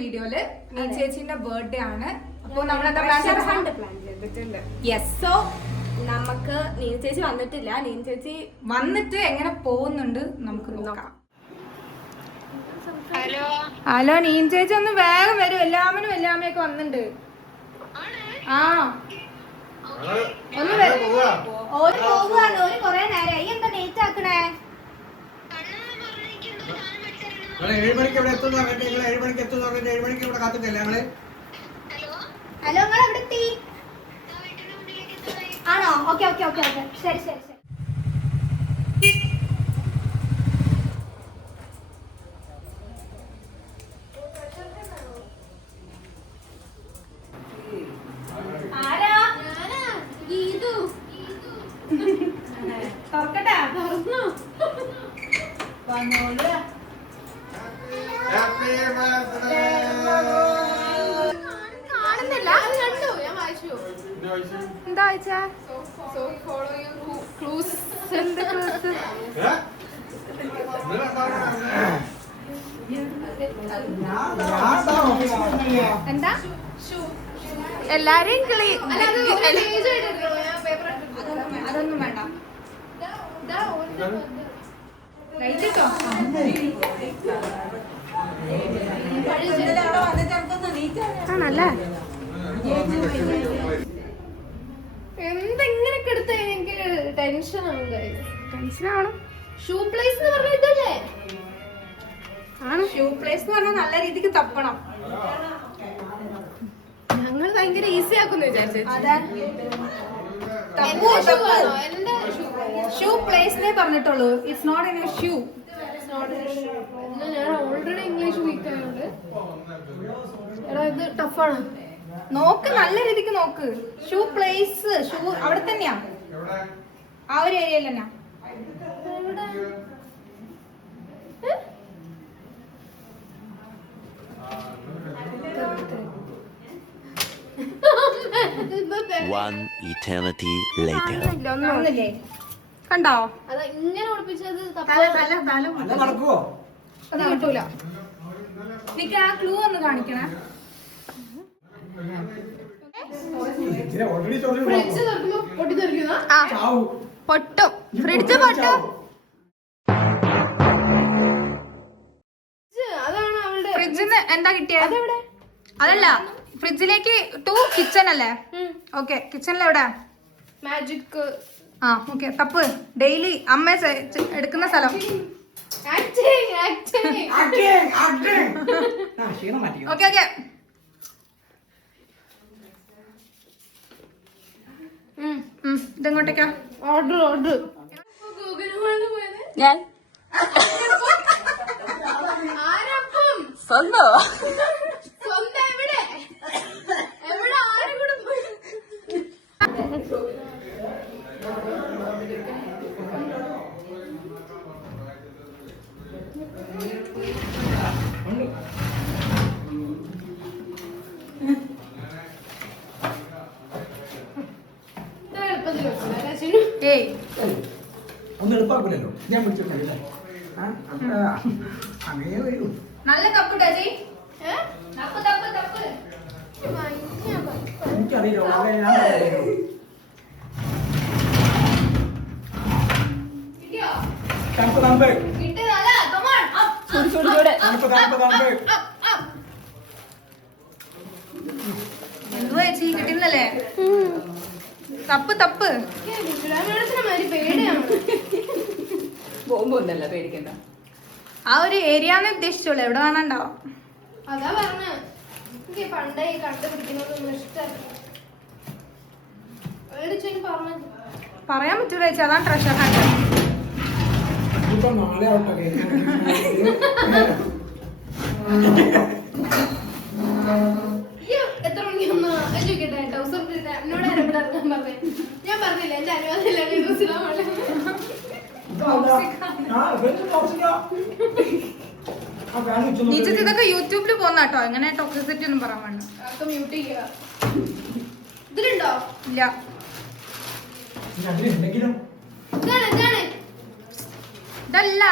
വീഡിയോയില് നീ ചേച്ചിന്റെ ബർത്ത്ഡേ ആണ്. അപ്പൊ നമ്മളെന്താ പ്ലാൻ ചെയ്തിട്ടുണ്ട്. യെസ്, സോ നമുക്ക് നീന ചേച്ചി വന്നിട്ടില്ല. നീന ചേച്ചി വന്നിട്ട് എങ്ങനെ പോകുന്നുണ്ട് നമുക്ക് നോക്കാം. ഹലോ നീൻ ചേച്ചി ഒന്ന് വേഗം വരും. എല്ലാമനും എല്ലാമയൊക്കെ വന്നിട്ടുണ്ട്. ആ ഒന്ന് പോവാണ്. ഒരു കൊറേ നേരമായി. എന്താ ഡേറ്റ് ആക്കണേ? 7 മണിക്ക് ഇവിടെ എത്തുന്ന 7 മണിക്ക് എത്തുന്ന 7 മണിക്ക് ഇവിടെ കാത്തിട്ടില്ല ഞങ്ങള്. ഹലോ, നിങ്ങൾ എവിടെ എത്തി? ആണോ? ഓക്കെ ഓക്കെ ഓക്കെ ഓക്കെ, ശരി ശരി ശരി. എന്താ വെച്ചാ എന്താ എല്ലാരെയും കിളി അതൊന്നും വേണ്ട. ആണല്ലേ? എന്തെങ്ങനെയൊക്കെ എടുത്ത എനിക്ക് ടെൻഷനാണ്. ഷൂ പ്ലേസ് എന്ന് പറഞ്ഞ ഇതല്ലേ? ആണ് ഷൂ പ്ലേസ് എന്ന് പറഞ്ഞാൽ നല്ല രീതിക്ക് തപ്പണം. ഞങ്ങൾ ഭയങ്കര ഈസി ആക്കുന്നു വിചാരിച്ചു. ഷൂ പ്ലേസിനെ പറഞ്ഞിട്ടുള്ളൂ. It's not in a shoe. ഞാൻ ഓൾറെഡി ഇംഗ്ലീഷ് വീക്ക് ആയതുകൊണ്ട് ഇത് ടഫാണ്. നോക്ക്, നല്ല രീതിക്ക് നോക്ക്. ഷൂ പ്ലേസ്, ഷൂ അവിടെ തന്നെയാ, ആ ഒരു ഏരിയയിൽ തന്നെയാ. One eternity later. ഒന്നില്ലേ? കണ്ടോ? അത് ഇങ്ങനെ ഒളിപ്പിച്ചത് നടക്കുവോ? അത് കിട്ടൂല. നിക്ക് ആ ക്ലൂ ഒന്ന് കാണിക്കണേ. പൊട്ടും, ഫ്രിഡ്ജ് പൊട്ടും. ഫ്രിഡ്ജിന്ന് എന്താ കിട്ടിയത്? അതല്ല, ഫ്രിഡ്ജിലേക്ക് ടു കിച്ചൺ അല്ലേ? ഓക്കെ, കിച്ചണിൽ എവിടെ? മാജിക്. ആ ഓക്കെ, തപ്പ്. ഡെയിലി അമ്മ എടുക്കുന്ന സ്ഥലം. Okay okay. ഇതെങ്ങോട്ടേക്കാ? ഓർഡർ ഞാൻ സ്വന്തം ഒന്നും എളുപ്പാക്കൂലല്ലോ. ഞാൻ വിളിച്ചിട്ടില്ലേ? അങ്ങനെ വരൂ. നല്ല തപ്പ് ഡജി. എനിക്കറിയില്ല. എന്തുവാ ചേച്ചി കിട്ടുന്നല്ലേ? തപ്പ് തപ്പ്. ബോംബൊന്നല്ല, പേടിക്കണ്ട. ആ ഒരു ഏരിയാന്ന് ഉദ്ദേശിച്ചോളൂ, എവിടെ വേണണ്ടാവും. അതാ പറഞ്ഞ പണ്ടേ കണ്ടുപിടിക്കുന്നതൊന്നും ഇഷ്ടമല്ല. പറയാൻ പറ്റൂല ചേച്ചി, അതാണ് ട്രഷർ ഹണ്ട്. എത്ര മണിക്ക് ഒന്ന് ചോദിക്കട്ടെ? ടൗസർ എന്നോട് ഇറങ്ങാൻ പറഞ്ഞേ. ഞാൻ പറഞ്ഞില്ല, എന്റെ അനുവാദമില്ല. നീച്ചത്ത് ഇതൊക്കെ യൂട്യൂബിൽ പോന്നാട്ടോ. എങ്ങനെ ടോക്സിസിറ്റി ഒന്നും പറയാൻ വേണ്ട. മ്യൂട്ട് ചെയ്യുക. ഇതിലുണ്ടോ? ഇല്ല. ഇതല്ല.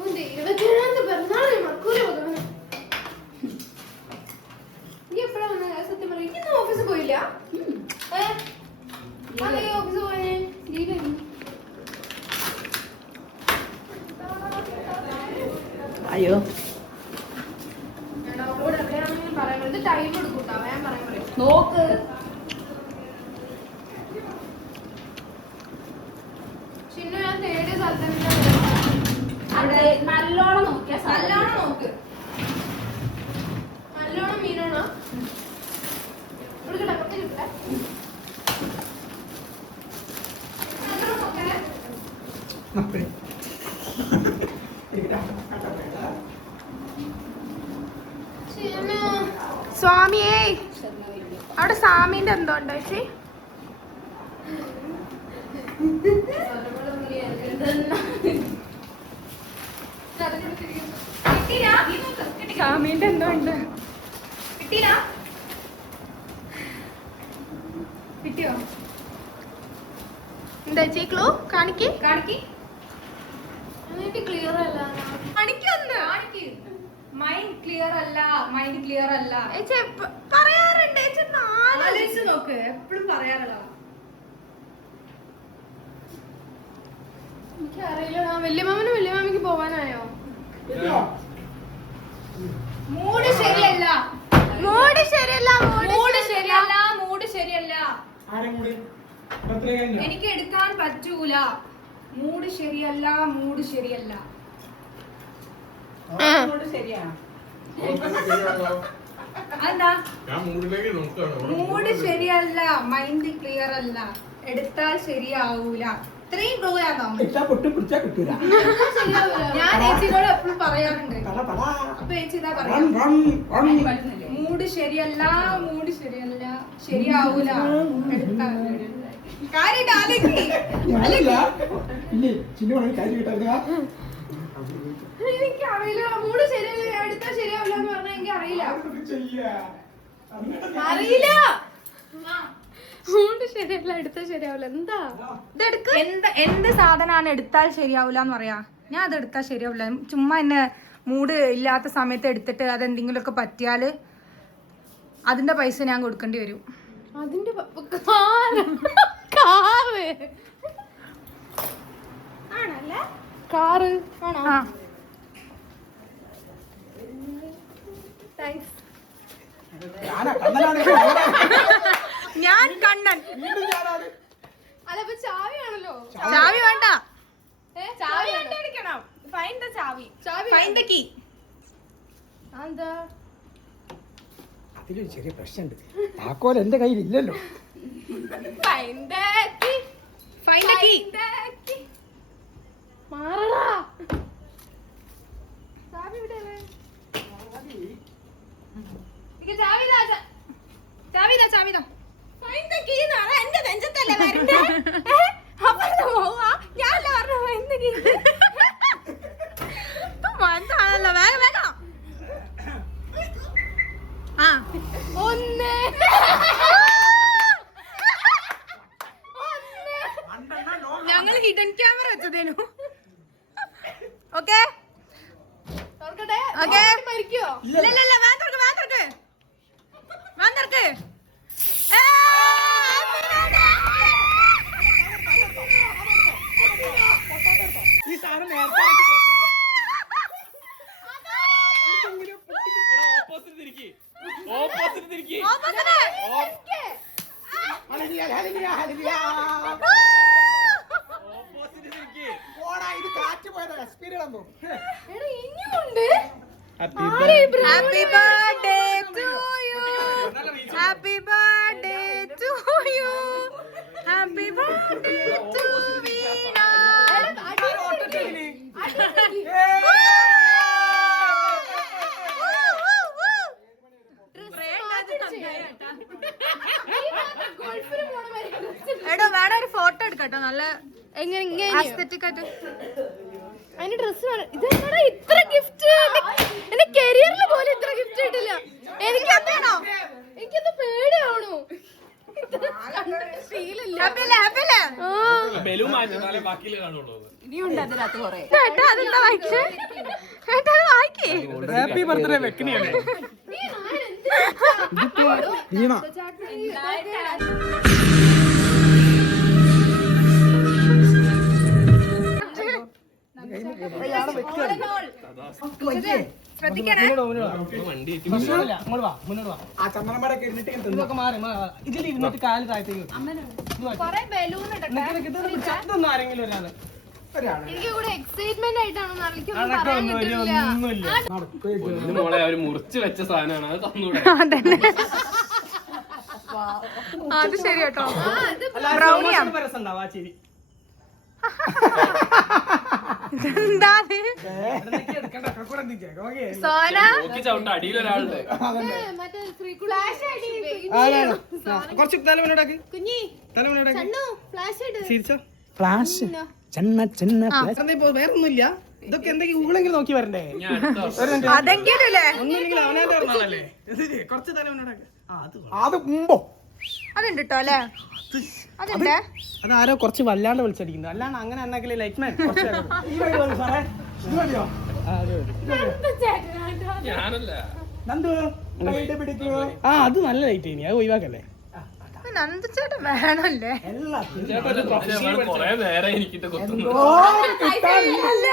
ഇരുപത്തിയേഴാമത്തെ പിറന്നാള് മക്കൂരെ പോകുന്നു. നീ എപ്പോഴാ വന്ന? സത്യം പറയും, ഇന്ന് ഓഫീസിൽ പോയില്ല? ഓഫീസിൽ പോയേ അയ്യോ ടൈം എടുക്കൂട്ടാ, ഞാൻ പറയാൻ പറയും. നോക്ക് ചിന്നു, ഞാൻ തേടിയ സ്ഥലത്ത് അവിടെ നല്ലോണം നോക്കിയാ നല്ലോണം നോക്ക്. നല്ലോണം മീനാണോ? കൊടുക്കട്ടെ, കുറച്ച് കിട്ടട്ടെ. നല്ലോണം നോക്കണേ. ചിന്നു, സ്വാമിയേ, അവിടെ സ്വാമീന്റെ എന്തോ ഉണ്ടോ ചേച്ചി? സ്വാമീന്റെ എന്തോ ഉണ്ട്. കിട്ടിയോ? എന്താ ചേച്ചി ക്ലൂ? കാണിക്ക് എനിക്ക് ക്ലിയർ അല്ല. മൈൻഡ് ക്ലിയർ അല്ല, മൈൻഡ് ക്ലിയർ അല്ല. ചേച്ചി പറയാറുണ്ട്, ആലോചിച്ച് നോക്ക്, എപ്പോഴും പറയാറുള്ള. എനിക്കറിയില്ല. വല്യമാമയ്ക്ക് പോവാനായോ? മൂഡ് ശരിയല്ല. എനിക്ക് എടുക്കാൻ പറ്റൂല. മൂഡ് ശരിയല്ല. ശരിയാണ്. അതെന്താ? ഞാൻ മൂഡിലേക്ക് നോക്കുകയാണ്. മൂഡ് ശരിയല്ല, മൈൻഡ് ക്ലിയർ അല്ല, എടുത്താൽ ശരിയാവൂല. ഇത്രയും ക്ലൂ ഞാൻ തന്നു. ഞാൻ ചേച്ചിയോട് എപ്പോഴും പറയാറുണ്ട്. അപ്പൊ ചേച്ചി ഇതാ പറയാ, മൂഡ് ശരിയല്ല, ശരിയാവൂല, എടുത്താൽ കാര്യമായിട്ട് ആലോചിക്ക്. എനിക്കറിയില്ല. മൂഡ് ശരിയല്ല, എടുത്താൽ ശരിയാവില്ല എന്ന് പറഞ്ഞാൽ എനിക്കറിയില്ല. മൂഡ് ശരിയല്ല, എടുത്താൽ ശരിയാവില്ല. എന്താ ഇതെടുക്ക്. എന്ത് സാധനമാണ് എടുത്താൽ ശരിയാവൂല എന്ന് പറയാ? ഞാൻ അത് എടുത്താൽ ശരിയാവില്ല. ചുമ്മാ എന്നെ മൂഡ് ഇല്ലാത്ത സമയത്ത് എടുത്തിട്ട് അതെന്തെങ്കിലുമൊക്കെ പറ്റിയാല് അതിന്റെ പൈസ ഞാൻ കൊടുക്കേണ്ടി വരും. അതിന്റെ കാറ് ആണോ? താങ്ക്സ്. ഞാൻ കണ്ണൻ. അല്ലപ്പോ ചാവിയാണല്ലോ. ചാവി വേണ്ട, ചാവി കണ്ടുപിടിക്കണം. ഫൈൻഡ് ദ ചാവി. ചാവി ഫൈൻഡ് ദ കീ. എന്താ? അതിലൊരു ചെറിയ പ്രശ്നമുണ്ട്. താക്കോൽ എന്റെ കയ്യിൽ ഇല്ലല്ലോ. മാറടാ. ചാവി എവിടെയാണ്? ചാവിതാ. ഫൈൻഡ് ദ കീ എന്ന് പറഞ്ഞാ എന്റെ നെഞ്ചത്തല്ലേ വരണ്ടേ? അപ്പൊ പോവാ. ഞാനല്ലേ പറഞ്ഞു ഫൈൻഡ് ദ കീ. മനസ്സിലാണല്ലോ. വേഗം. ആ, ഒന്ന്. ഞങ്ങൾ ഹിഡൻ ക്യാമറ വെച്ചതേനു. ഓക്കെ തുറക്കട്ടെ? ഓക്കെ. മരിക്കോ? ഇല്ല വേൻ തുറക്ക്. ഈ സാധനം നേരത്തെ ഇത് കാറ്റ് പോയത് എക്സ്പീരിയൻസ് ഇനിയുണ്ട്. Happy birthday to you. Happy birthday to you. Happy birthday to Veena. എടോ വേണം ഒരു ഫോട്ടോ എടുക്കട്ടോ, നല്ല aesthetic ആയിട്ട്. അതിന് ഡ്രസ് ഇതെന്താ ഇത്ര ഗിഫ്റ്റ്? എന്റെ കരിയറിൽ പോലും ഇത്ര ഗിഫ്റ്റ് കിട്ടില്ല. എനിക്കെന്താണോ? എനിക്കെന്താ പേടിയാവണോ? ബലൂൺ മാറ്റി ബാക്കിയിൽ കാണുള്ളൂ. ഇനിയുണ്ട് അതിനകത്ത് കുറെ. ഹാപ്പി ബർത്ത്ഡേ വെക്കണിയല്ലേ ഭീമ. ആ ചന്ദനമടൊക്കെ ഇരുന്നിട്ട് ഇതൊക്കെ മാറി ഇതിൽ ഇരുന്നിട്ട് കാല് താഴത്തേക്ക് ഇതൊന്നും ആരെങ്കിലും ഒരാള് എനിക്ക് കൂടെ എക്സൈറ്റ്മെന്റ് ആയിട്ടാണോ മോളെ അവര് മുറിച്ച് വെച്ച സാധനമാണ് അത് തന്നൂടെ. അത് ശരി കേട്ടോ. രസമുണ്ടാവും ആ ചിരി. നോക്കി ചവിട്ട അടിയിലൊരാളുണ്ട്. കുറച്ച് തലമുണ്ടാക്കി കുഞ്ഞി തലമുണ്ടാക്കി ഫ്ലാഷ് ഫ്ലാഷ് വേറൊന്നുമില്ല. ഇതൊക്കെ എന്തെങ്കിലും ഊളെങ്കിലും നോക്കി വരണ്ടേ? ഒന്നുമില്ലെങ്കിൽ അവനാന്റെ പറഞ്ഞാലേ കുറച്ച് തലമുണ്ടാക്കി. അത് മുമ്പോ അതുണ്ട് കേട്ടോ അല്ലേ? അതുണ്ട്. അതാരോ കുറച്ച് വല്ലാണ്ട് വിളിച്ചടിക്കുന്നത്. അല്ലാണ്ട് അങ്ങനെ എന്നാക്കല്ലേ ലൈറ്റ് മാൻ ഞാനല്ല. ആ അത് നല്ല ലൈറ്റ് ഇനി അത് ഒഴിവാക്കല്ലേ. നന്ദുചേട്ടൻ വേണല്ലേ? കൊറേ നേരം എനിക്കിട്ട് കൊത്തുന്നു. അല്ല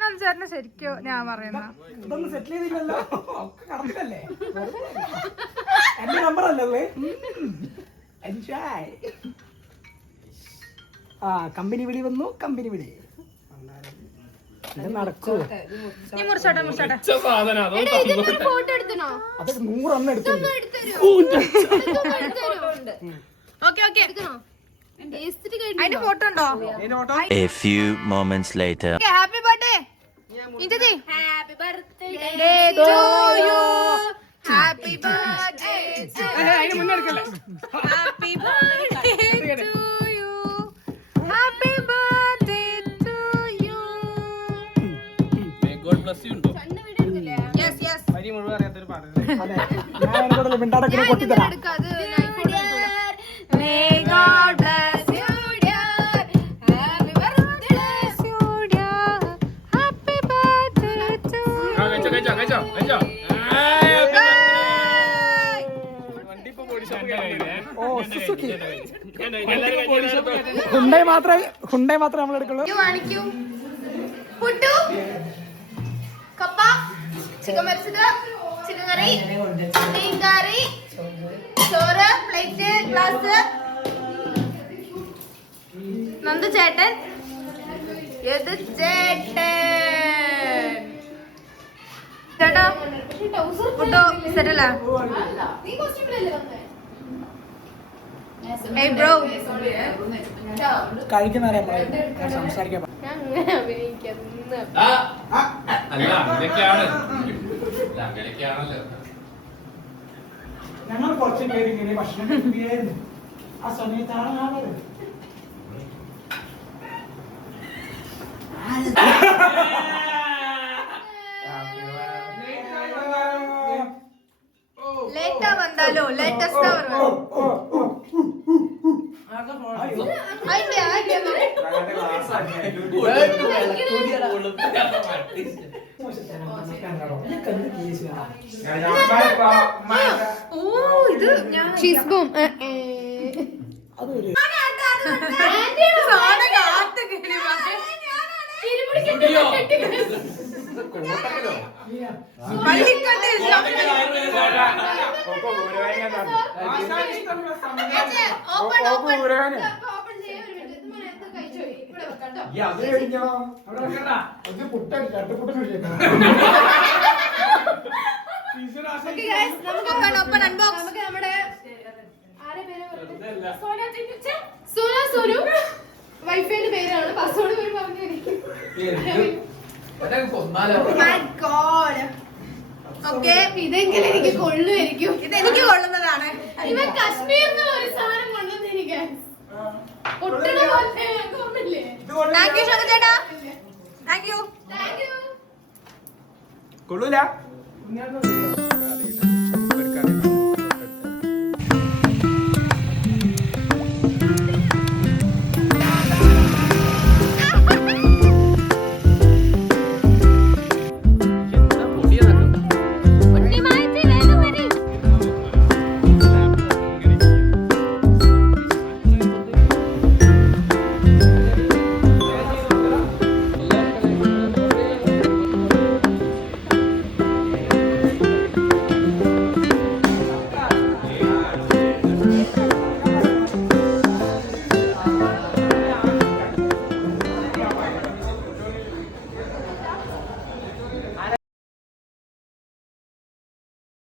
നന്ദുചേട്ടനെ ശരിക്കും ഞാൻ പറയുന്ന ഇതൊന്നും സെറ്റിൽ ചെയ്തില്ലല്ലോ. കറക്റ്റല്ലേ? എന്റെ നമ്പർ അല്ലേ? ആ കമ്പനി വിളി വന്നു. കമ്പനി വിളി നടക്കൂ. നീ മുറിച്ചോട്ടെ മുറിച്ചോട്ടെ. സാധനം അതോ തന്നൂടെ. ഫോട്ടോ എടുത്തണോ? അതൊക്കെ 100 എണ്ണം എടുത്തിട്ടുണ്ട്. Okay okay. അതിന്റെ ഫോട്ടോ ഉണ്ടോ? A few moments later. Happy birthday ഇഞ്ചി. Happy birthday to you. Happy birthday അതിന് മുന്നേ എടുക്കല്ലേ? Happy birthday to you. Happy birthday to you. May God bless you ഉണ്ടോ? Yes yes. വരി മുഴുവൻ അറിയാത്തൊരു പാട്ട്. അതെ ഞാൻ എന്നോട് മിണ്ടാടക്കിനെ പൊട്ടിത്തരാം. May God bless you dear. Happy birthday to you. Happy birthday to you. കഴിച്ചോ. ഓ സുസുക്കി ഹുണ്ടായി മാത്രമേ നമ്മൾ എടുക്കുള്ളൂ. കാണിക്കൂ. പുട്ടു കപ്പ ചിക്കൻ മരിച്ചത് ചിക്കൻ കറി മീൻ കറി ചോറ് പ്ലേറ്റ് ഗ്ലാസ് നന്ദു ചേട്ടൻ യദു ചേട്ടൻ ചേട്ടാ ഫുഡോ സെറ്റല്ല? Hey bro. കഴിക്കുന്നവരെ സംസാരിക്കാൻ അല്ല അങ്ങനെയൊക്കെയാണല്ലോ. ഞങ്ങൾ കുറച്ച് പേര് ഇങ്ങനെ ഭക്ഷണം കഴിക്കുകയായിരുന്നു. ആ സമയത്താണ് ലേറ്റാ വന്നാലോ ലേറ്റസ്റ്റ് ചീസ് ബൂം അതൊരു സോനു വൈഫൈന്റെ പേരാണ് പാസ്വേഡ് പേര് പറഞ്ഞിരിക്കും. ഓക്കെ ഇതെങ്കിലും എനിക്ക് കൊള്ളുമായിരിക്കും. ഇതെനിക്ക് കൊള്ളുന്നതാണ്. ഇവൻ കശ്മീരിൽ ഒരു സാധനം കൊണ്ടുവന്നിരിക്കെ ഒട്ടണ പോലെ ഓർമ്മയില്ലേ? താങ്ക് യു ശോഭ ചേട്ടാ. Thank you. Thank you. കൊള്ളൂല.